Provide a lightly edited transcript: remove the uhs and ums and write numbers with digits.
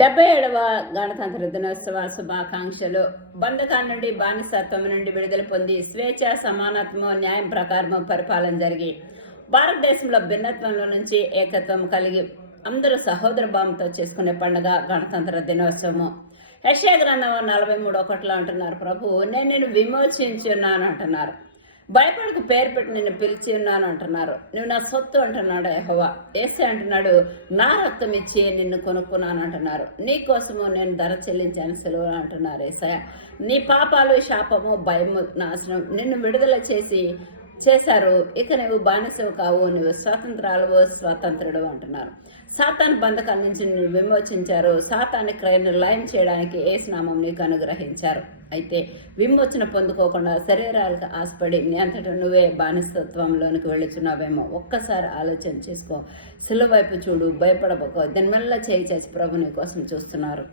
77వ గణతంత్ర దినోత్సవ శుభాకాంక్షలు. బంధకాల నుండి, బానిసత్వం నుండి విడుదల పొంది స్వేచ్ఛ, సమానత్వము, న్యాయం ప్రకారము పరిపాలన జరిగి భారతదేశంలో భిన్నత్వంలో నుంచి ఏకత్వం కలిగి అందరూ సహోదర భావంతో చేసుకునే పండుగ గణతంత్ర దినోత్సవము. యెషయా గ్రంథం 43:1 అంటున్నారు, ప్రభు నేను నిన్ను విమోచించున్నాను అంటున్నారు. భయపడకు, పేరు పెట్టి నిన్ను పిలిచి ఉన్నాను అంటున్నారు. నువ్వు నా సొత్తు అంటున్నాడు యెహోవా. యేసయ్య అంటున్నాడు, నా రక్తం ఇచ్చి నిన్ను కొనుక్కున్నాను అంటున్నారు. నీ కోసము నేను ధర చెల్లించాను సులువు అంటున్నారు యేసయ్య. నీ పాపాలు, శాపము, భయము, నాశనం నిన్ను విడుదల చేశారు. ఇక నువ్వు బానిసవు కావు, నువ్వు స్వతంత్రాలు, స్వతంత్రుడు అంటున్నారు. సాతాను బంధకాల నుంచి నిన్ను విమోచించారు. సాతాన్ని లయం చేయడానికి యేసు నామం నీకు అనుగ్రహించారు. అయితే విమోచన పొందుకోకుండా శరీరాలకు ఆశపడి నీ అంతటా నువ్వే బానిసత్వంలోనికి వెళుచున్నావేమో. ఒక్కసారి ఆలోచన చేసుకో, సిలువ వైపు చూడు, భయపడబోకో. దీనివల్ల చేయి చేసి ప్రభు నీ కోసం చూస్తున్నారు.